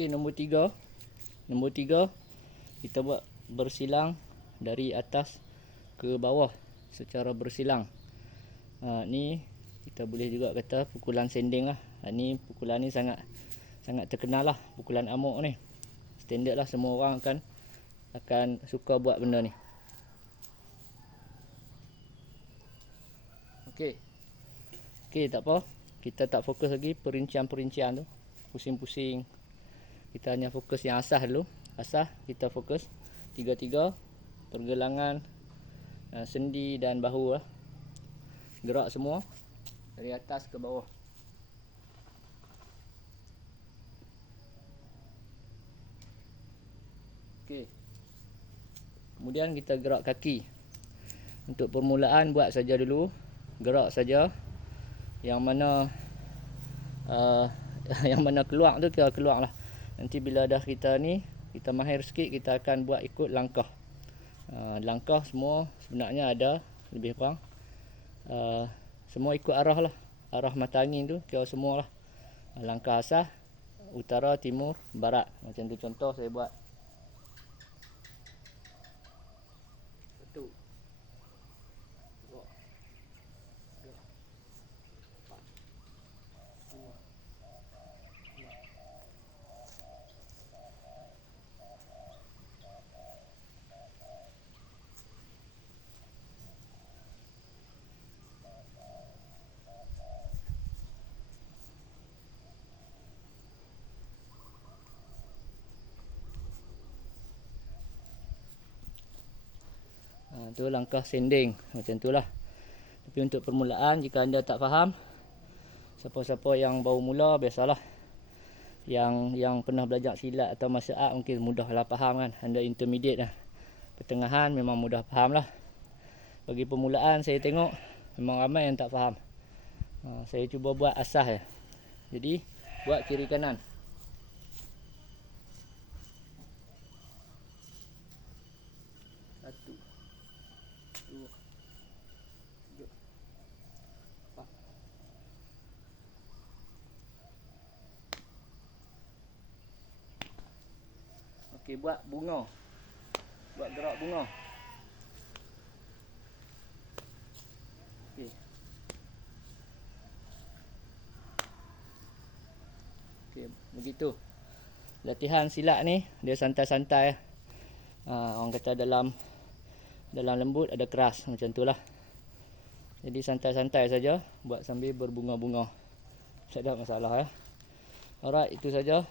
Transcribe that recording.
Okey, nombor 3. Nombor 3 kita buat bersilang dari atas ke bawah secara bersilang. Ni kita boleh juga kata pukulan sending lah. Ni pukulan ni sangat terkenal lah, pukulan amuk ni. Standard lah, semua orang akan suka buat benda ni. Okey, tak apa. Kita tak fokus lagi perincian-perincian tu. Pusing-pusing. Kita hanya fokus yang asas dulu. Asas kita fokus 3-3 pergelangan, sendi dan bahu lah. Gerak semua dari atas ke bawah. Okey. Kemudian kita gerak kaki. Untuk permulaan buat saja dulu. Gerak saja. Yang mana yang mana keluar tu kira keluar lah. Nanti bila dah kita ni, kita mahir sikit, kita akan buat ikut langkah. Langkah semua sebenarnya ada lebih kurang. Semua ikut arah lah. Arah mata angin tu kira semua lah. Langkah asas, utara, timur, barat. Macam tu contoh saya buat. 1, 2, 3, 4, 5, 6. Tu langkah sending, macam tu lah. Tapi untuk permulaan, jika anda tak faham, siapa-siapa yang baru mula, biasalah, yang pernah belajar silat atau martial art mungkin mudahlah faham kan. Anda intermediate lah, pertengahan memang mudah faham lah. Bagi permulaan saya tengok memang ramai yang tak faham. Saya cuba buat asas je. Jadi buat kiri kanan. 1, 2, 3, 4. Okey, buat bunga. Buat gerak bunga. Okey. Okey, begitu. Latihan silat ni dia santai-santai. Orang kata dalam lembut ada keras, macam tu lah. Jadi santai-santai saja, buat sambil berbunga-bunga. Tak ada masalah ya. Alright, itu saja.